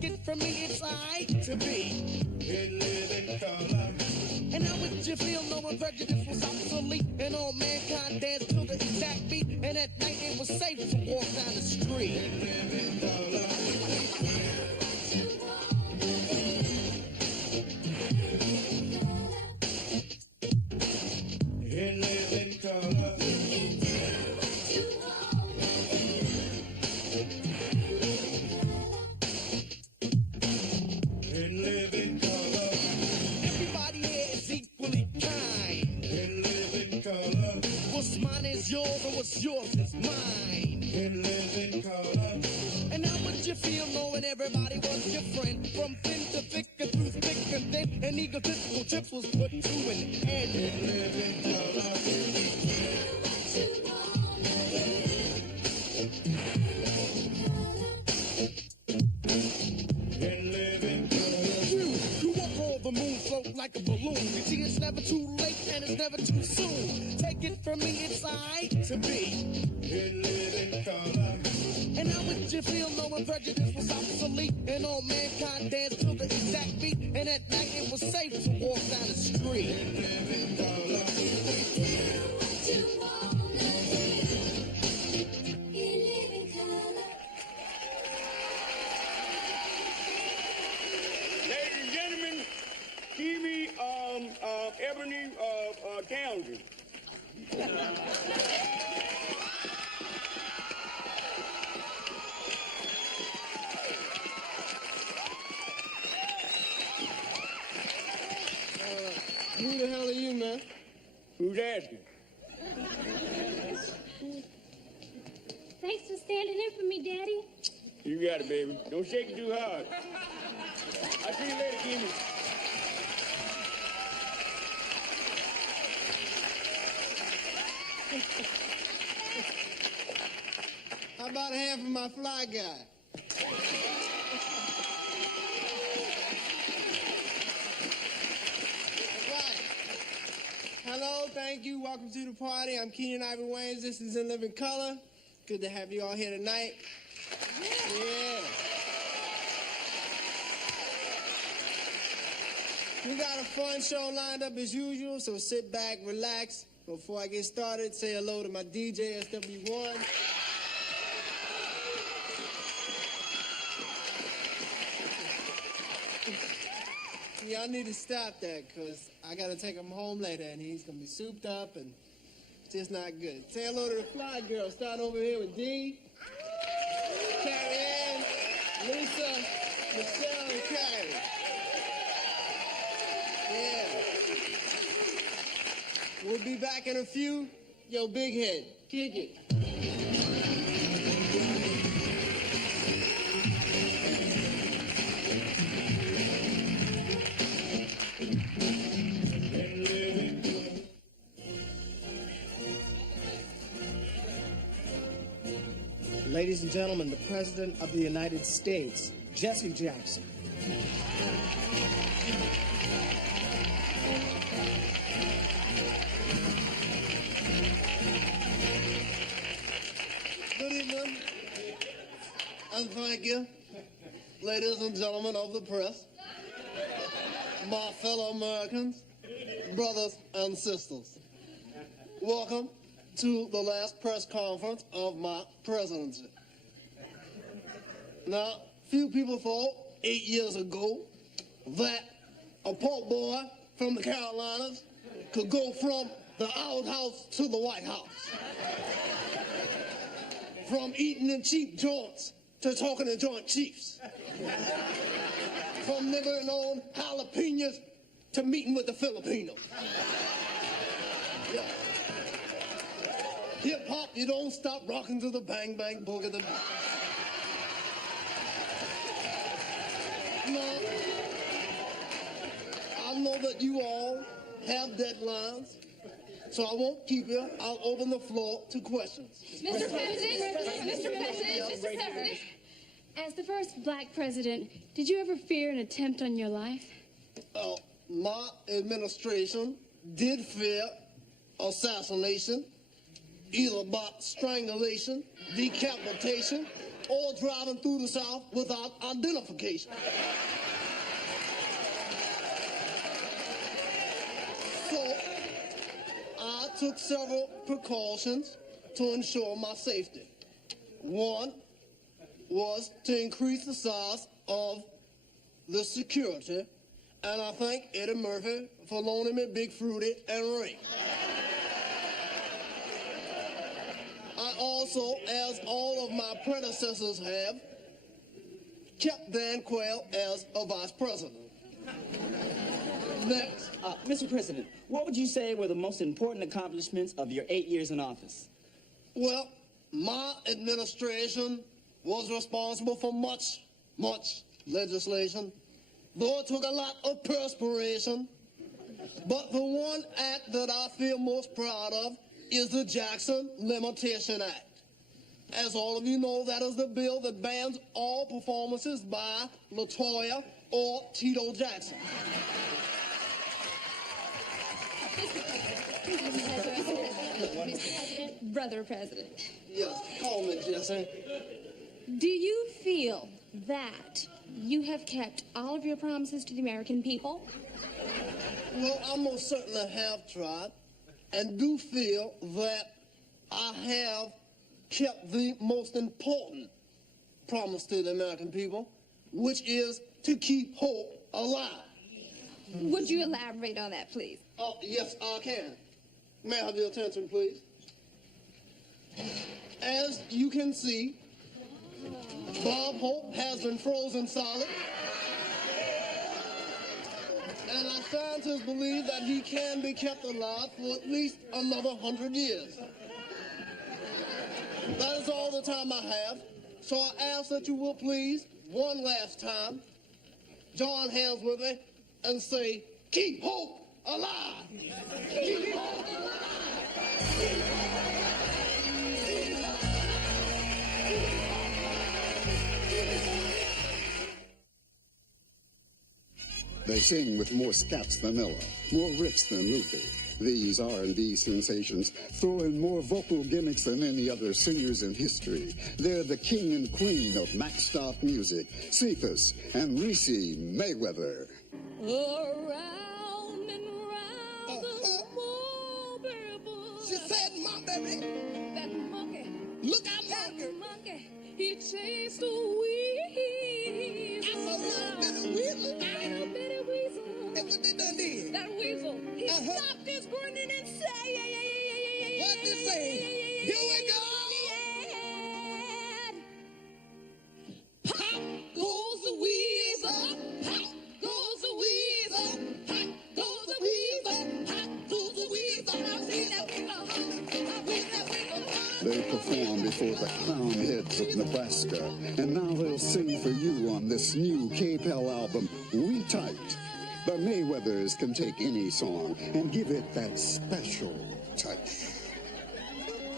Take it from me, it's I to be. In living color. And how would you feel knowing prejudice was obsolete and all mankind danced to the exact beat? And at night it was safe to walk down the street. In living color. In living color. In living color. Everybody here is equally kind. In living color. What's mine is yours and what's yours is mine. In living color. And how would you feel knowing everybody was your friend? From thin to thick and through thick and thin, and egotistical tips was put to an end. In living color. In living color. You walk all the moon float like a balloon. You see, it's never too late and it's never too soon. Take it from me, it's I to be. In living color. And how would you feel knowing prejudice was obsolete and all mankind danced to the exact beat? And at night it was safe to walk down the street. In living color. Ladies and gentlemen, give me Ebony Townsend. Who the hell are you, man? Who's asking? Thanks for standing in for me, Daddy. You got it, baby. Don't shake it too hard. I'll see you later, Kimmy. How about a hand for my fly guy? Right. Hello, thank you. Welcome to the party. I'm Keenan Ivory Waynes. This is In Living Color. Good to have you all here tonight. Yeah. We got a fun show lined up as usual, so sit back, relax. Before I get started, say hello to my DJ, S01. Y'all need to stop that, because I got to take him home later, and he's going to be souped up and just not good. Say hello to the fly girl. Start over here with D, Carrie Ann, Lisa, Michelle, and Carrie. Yeah. We'll be back in a few. Yo, big head, kick it. Ladies and gentlemen, the President of the United States, Jesse Jackson. Good evening, and thank you, ladies and gentlemen of the press, my fellow Americans, brothers and sisters. Welcome to the last press conference of my presidency. Now, few people thought 8 years ago that a poor boy from the Carolinas could go from the outhouse to the White House. From eating in cheap joints to talking to Joint Chiefs. From nibbling on jalapenos to meeting with the Filipinos. Yeah. Hip hop, you don't stop rocking to the bang bang boogie. No, I know that you all have deadlines, so I won't keep you. I'll open the floor to questions. Mr. President, as the first black president, did you ever fear an attempt on your life? My administration did fear assassination, either by strangulation, decapitation, or driving through the South without identification. So, I took several precautions to ensure my safety. One was to increase the size of the security, and I thank Eddie Murphy for loaning me Big Fruity and Ray. I also, as all of my predecessors have, kept Dan Quayle as a vice president. Next. Mr. President, what would you say were the most important accomplishments of your 8 years in office? Well, my administration was responsible for much legislation, though it took a lot of perspiration. But the one act that I feel most proud of is the Jackson Limitation Act. As all of you know, that is the bill that bans all performances by LaToya or Tito Jackson. Brother President, Yes, call me, Jesse. do you feel that you have kept all of your promises to the American people? Well, I most certainly have tried and do feel that I have kept the most important promise to the American people, which is to keep hope alive. Would you elaborate on that, please? Oh, yes, I can. May I have your attention, please? As you can see, Bob Hope has been frozen solid. And our scientists believe that he can be kept alive for at least another 100 years. That is all the time I have. So I ask that you will please, one last time, join hands with me and say, keep hope alive! Keep hope alive! They sing with more scats than Ella, more riffs than Luther. These R&B sensations throw in more vocal gimmicks than any other singers in history. They're the king and queen of maxed out music, Cephas and Reese Mayweather. Around and round the mulberry bush. She said, "My baby, that monkey, look out, monkey, he chased a weasel. That's a little bitty weasel. Little bitty weasel. That's what they done did. That weasel, he stopped his grinning and said, what did he say? Here we go. Pop goes the weasel. Pop goes the weasel. Pop goes the weasel. Pop goes the weasel. I've seen that weasel. I've seen that weasel. They perform before the clown heads of Nebraska, and now they'll sing for you on this new K-Pel album, We Tight. The Mayweathers can take any song and give it that special touch.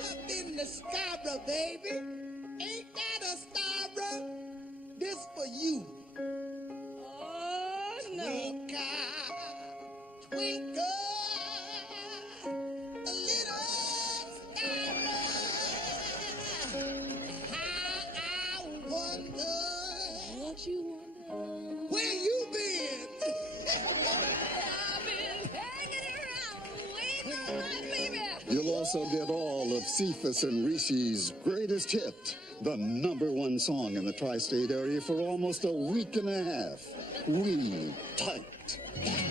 Up in the sky, bro, baby. Ain't that a star, bro? This for you. Oh, no. Twinkle, twinkle, a little star, how I wonder. What you wonder? Where you been? I've been hanging around, waiting on my baby. You'll also get all of Cephas and Reese's greatest hit, the #1 song in the tri-state area for almost a week and a half, We Tight.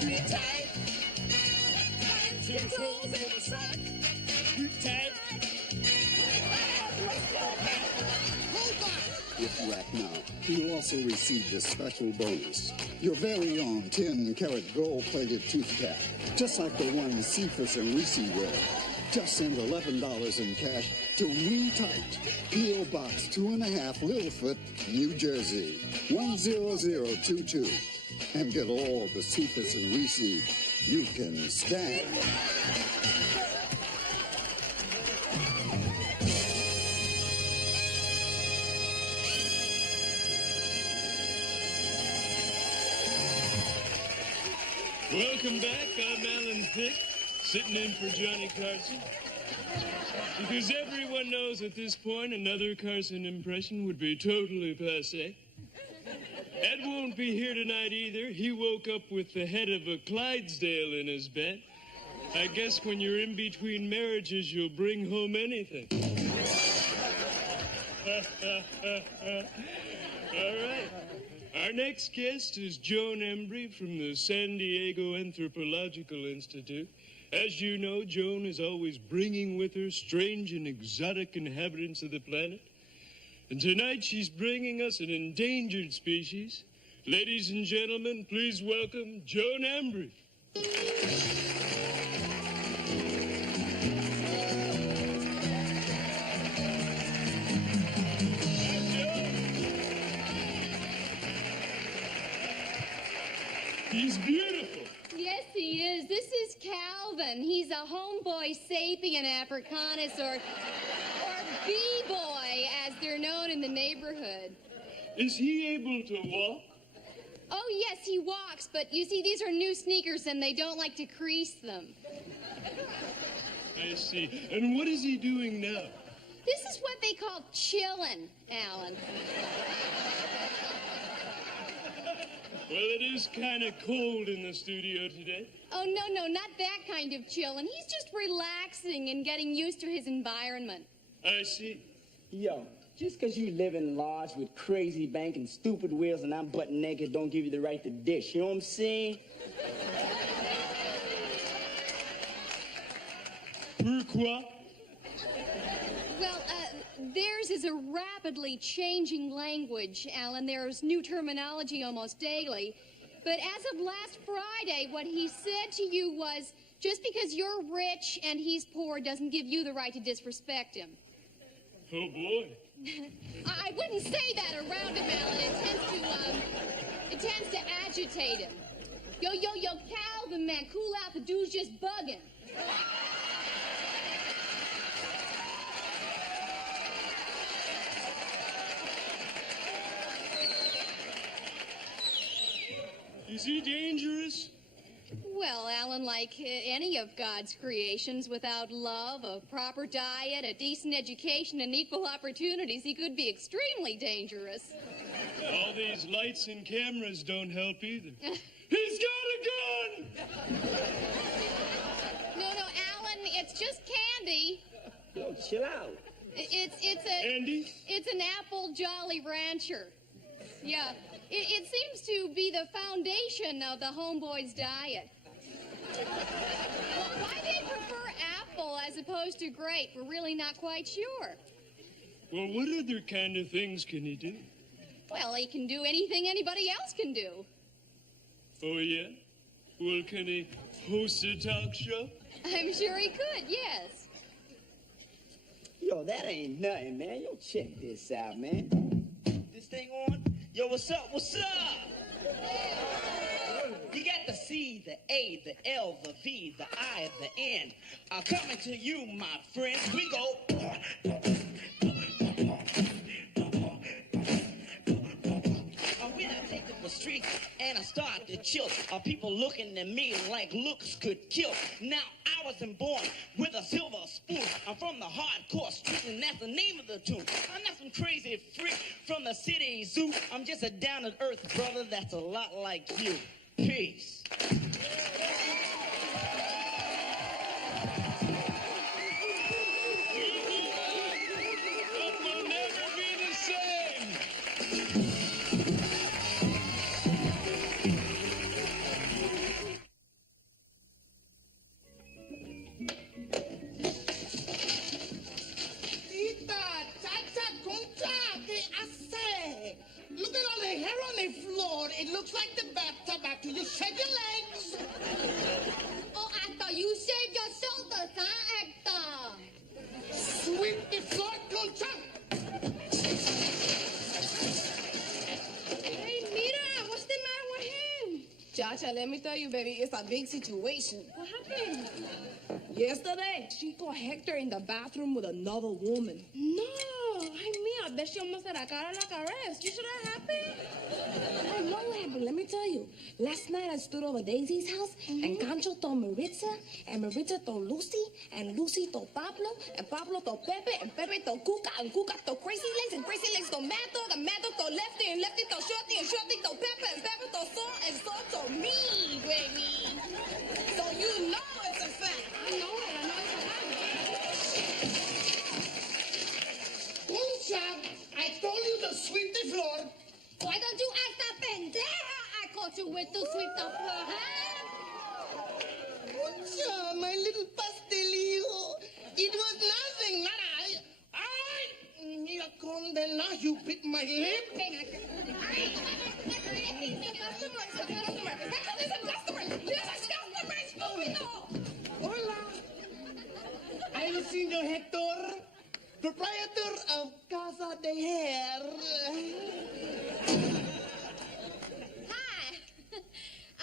We tight. Your clothes in the sun. You tight. If you act now, you'll also receive this special bonus, your very own 10-karat gold-plated tooth cap, just like the one Cephas and Reese wear. Just send $11 in cash to We Tight, P.O. Box 2.5, Littlefoot, New Jersey, 10022, and get all the Cephas and Reese you can stand. Welcome back. I'm Alan Thicke, sitting in for Johnny Carson. Because everyone knows at this point another Carson impression would be totally passé. Ed won't be here tonight either. He woke up with the head of a Clydesdale in his bed. I guess when you're in between marriages, you'll bring home anything. All right. Our next guest is Joan Embry from the San Diego Anthropological Institute. As you know, Joan is always bringing with her strange and exotic inhabitants of the planet. And tonight she's bringing us an endangered species. Ladies and gentlemen, please welcome Joan Embry. He's beautiful. Yes, he is. This is Calvin. He's a homeboy sapien africanus, or b-boy, as they're known in the neighborhood. Is he able to walk? Oh, yes, he walks, but you see, these are new sneakers, and they don't like to crease them. I see. And what is he doing now? This is what they call chillin', Alan. Well, it is kind of cold in the studio today. Oh, no, not that kind of chillin'. He's just relaxing and getting used to his environment. I see. Yo, just because you live in lodge with crazy bank and stupid wheels and I'm butt naked don't give you the right to dish. You know what I'm saying? Pourquoi? Well, theirs is a rapidly changing language, Alan. There's new terminology almost daily. But as of last Friday, what he said to you was, just because you're rich and he's poor doesn't give you the right to disrespect him. Oh, boy. I wouldn't say that around him, Alan. It tends to agitate him. Yo, Calvin, man, cool out. The dude's just bugging. Is he dangerous? Well, Alan, like any of God's creations, without love, a proper diet, a decent education, and equal opportunities, he could be extremely dangerous. All these lights and cameras don't help either. He's got a gun! No, Alan, it's just candy. Yo, chill out. Andy? It's an apple Jolly Rancher. Yeah, it seems to be the foundation of the homeboy's diet. Why they prefer apple as opposed to grape, we're really not quite sure. Well, what other kind of things can he do? Well, he can do anything anybody else can do. Oh, yeah? Well, can he host a talk show? I'm sure he could, yes. Yo, that ain't nothing, man. Yo, check this out, man. This thing on? Yo, what's up? You got the C, the A, the L, the V, the I, the N. Coming to you, my friends. We go. When I take up the street and I start to chill, people looking at me like looks could kill. Now, I wasn't born with a silver spoon. I'm from the hardcore street, and that's the name of the tune. I'm not some crazy freak from the city zoo. I'm just a down-to-earth brother that's a lot like you. Peace. It will never be the same! Look at all the hair on the floor. It looks like the bathtub after you shave your legs. Oh, I thought you shaved your shoulders, huh, Hector? Sweep the floor, Concha. Hey, mira, what's the matter with him? Chacha, let me tell you, baby, it's a big situation. What happened? Yesterday, she caught Hector in the bathroom with another woman. No. Ay, mía, I bet she almost had a car on la cabeza. You sure that happened? Oh, no, let me tell you. Last night I stood over Daisy's house, and Gancho told Maritza, and Maritza told Lucy, and Lucy told Pablo, and Pablo told Pepe, and Pepe told Cuca, and Cuca told Crazy Legs, and Crazy Legs told Mad Dog, and Mad Dog told Lefty, and Lefty told Shorty, and Shorty told Pepe, and Pepe told Saul, and Saul told me, baby. So you know it's a fact. I know it's a fact. Concha, I told you to sweep the floor. Why don't you ask that pendeja I caught you with to sweep the floor, huh? Concha, my little pastelillo. It was nothing, not I. Mira, condena, you bit my lip. Hola. I'm Senor Hector, proprietor of Casa de Hair. Hi.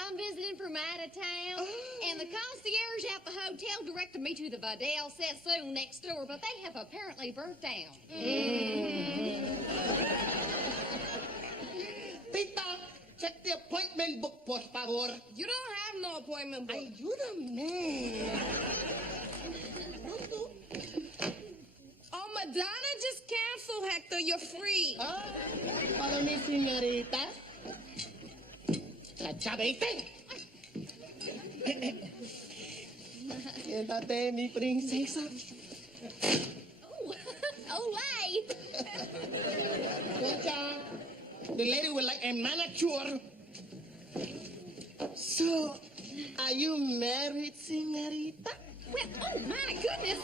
I'm visiting from out of town, and the concierge at the hotel directed me to the Vidal Sassoon next door, but they have apparently burnt down. Tita, check the appointment book, por favor. You don't have no appointment book. Ay, ayúdame. Oh, Madonna just canceled, Hector. You're free. Follow me, señorita. La chavete. Siéntate, mi princesa. Olay. Concha, the lady would like a manicure. So, are you married, señorita? Well, oh, my goodness.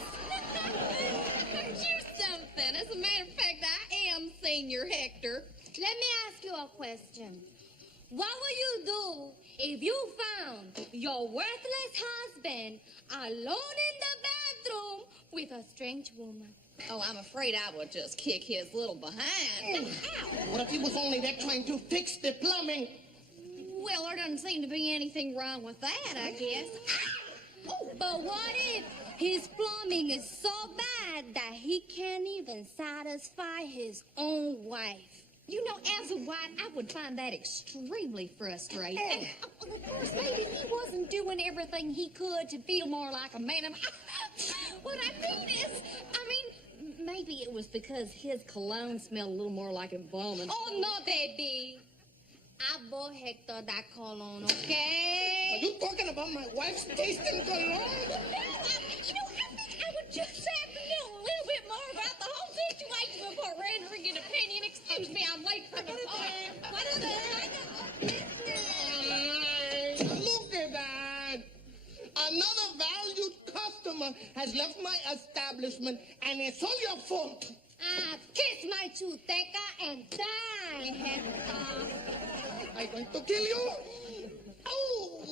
Aren't you something? As a matter of fact, I am Senior Hector. Let me ask you a question. What would you do if you found your worthless husband alone in the bathroom with a strange woman? Oh, I'm afraid I would just kick his little behind. Ow! What if he was only there trying to fix the plumbing? Well, there doesn't seem to be anything wrong with that, I guess. Oh, but what if his plumbing is so bad that he can't even satisfy his own wife? You know, as a wife, I would find that extremely frustrating. And, of course, maybe he wasn't doing everything he could to feel more like a man. What I mean is, maybe it was because his cologne smelled a little more like embalming. Oh, no, baby. I bought Hector that cologne, okay? Are you talking about my wife's taste in cologne? No, I think I would just have to know a little bit more about the whole situation before rendering an opinion. Excuse me, I'm late for the phone. What is it? Look at that. Another valued customer has left my establishment, and it's all your fault. Kiss my chuteca and die, Hector. I'm going to kill you. Oh.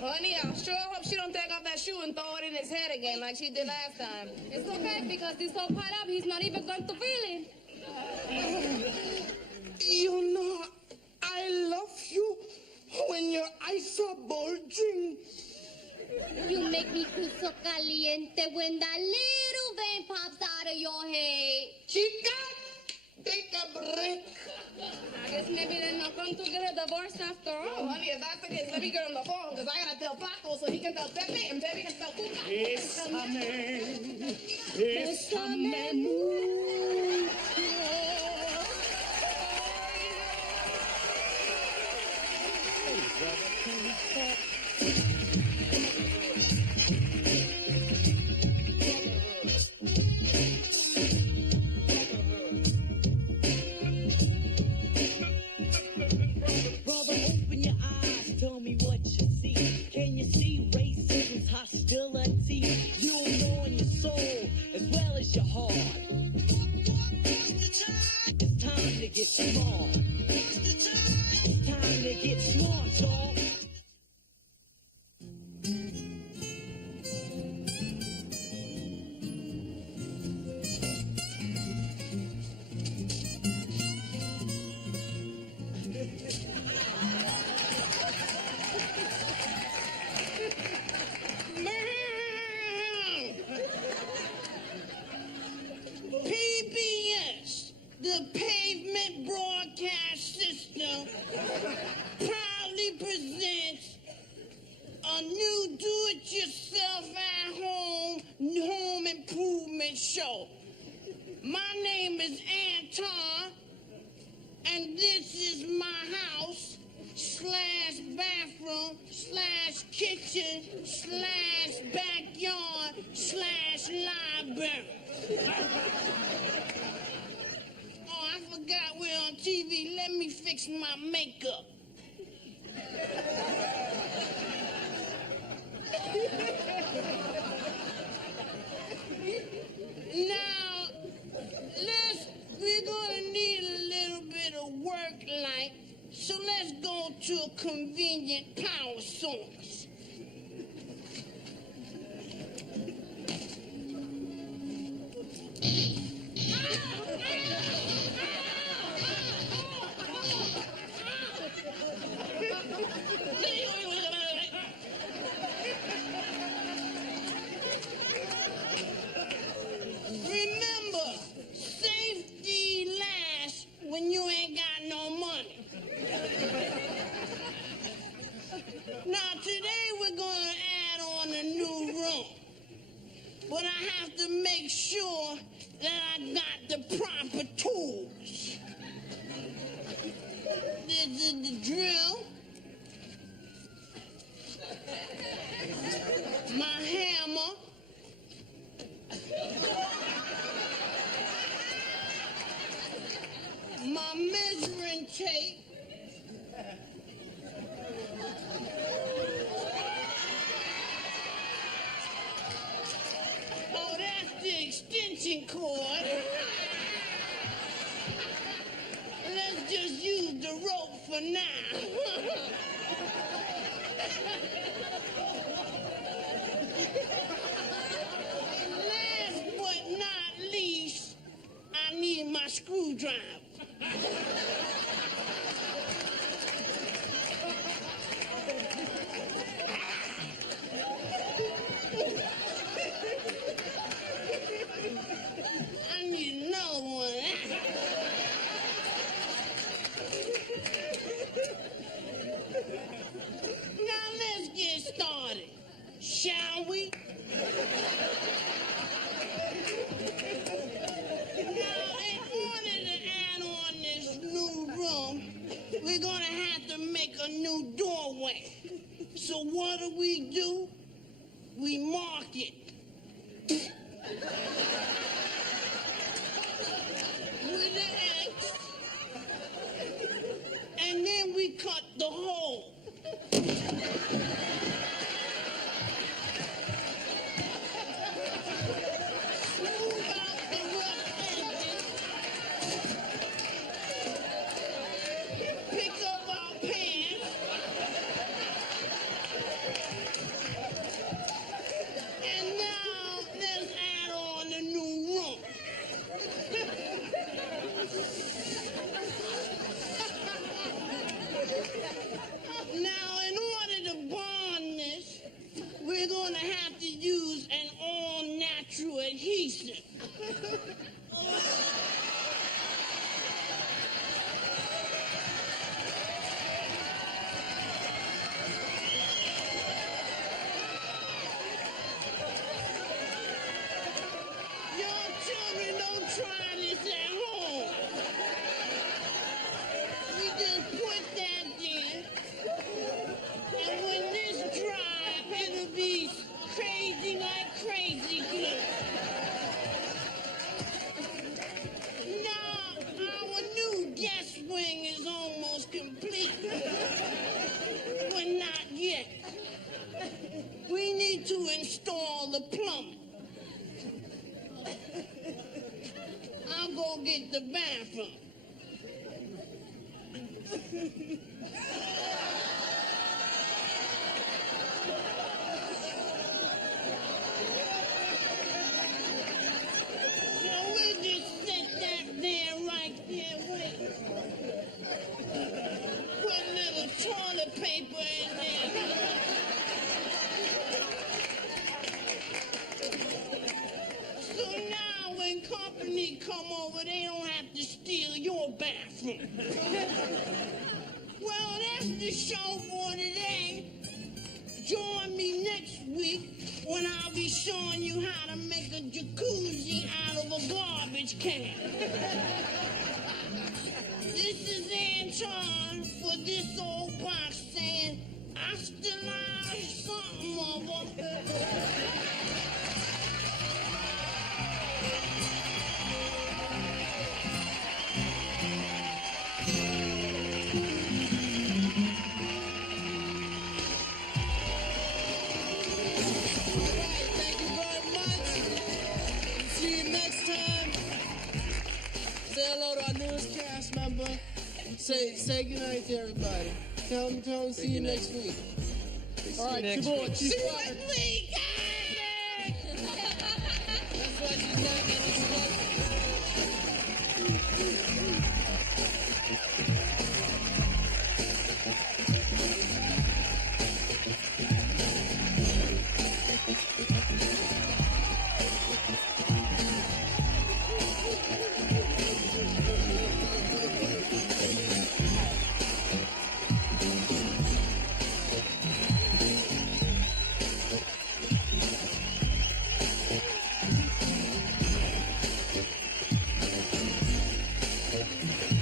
Honey, I sure hope she don't take off that shoe and throw it in his head again like she did last time. It's okay, because he's so caught up, he's not even going to feel it. You know, I love you when your eyes are bulging. You make me feel so caliente when that little vein pops out of your head. Chica, take a break. I guess maybe they're not going to get a divorce after all. Oh, honey, if that's the case, let me get on the phone, because I got to tell Paco so he can tell Pepe, and Pepe can tell Cuca. Bésame mucho. Brother, open your eyes, tell me what you see. Can you see racism's hostility? You don't know in your soul as well as your heart. It's time to get smart. It's time to get smart, y'all. PBS, The Pavement Broadcast System proudly presents a new do-it-yourself at-home home improvement show. My name is Anton, and this is my house / bathroom / kitchen / backyard / library. Oh, I forgot we're on TV. Let me fix my makeup. Now, we're gonna need a little bit of work light, so let's go to a convenient power source. Remember, safety lasts when you ain't got no money. Now, today we're gonna add on a new room, but I have to make sure that I got the proper tools. This is the drill, my hammer, my measuring tape, oh, that's the extension cord. Let's just use the rope for now. Last but not least, I need my screwdriver. I need another one. Now let's get started, shall we? Now, in order to add on this new room, we're gonna have to make a new doorway. So what do? We mark it. With an X. And then we cut the hole. Smooth out the rough edges. Pick up our pants. And now let's add on a new room. Now, in order to bond this, we're going to have to use an all-natural adhesive. Your children don't try this at home. We just put that in, and when this dry, it'll be crazy like crazy glue. Now, our new guest wing is almost complete, but not yet. We need to install the plumbing. I'll go get the bathroom. So we'll just set that there right there. Wait. Put a little toilet paper in there. So now when company come over, they don't have to steal your bathroom. Well, that's the show for today. Join me next week when I'll be showing you how to make a jacuzzi out of a garbage can. This is Anton for this old box saying, I still have something, mother. Hello to our newest cast member. Say goodnight to everybody. Tell them see you next week. All right, your boy, Chief Rocker. That's why she's not getting Thank you.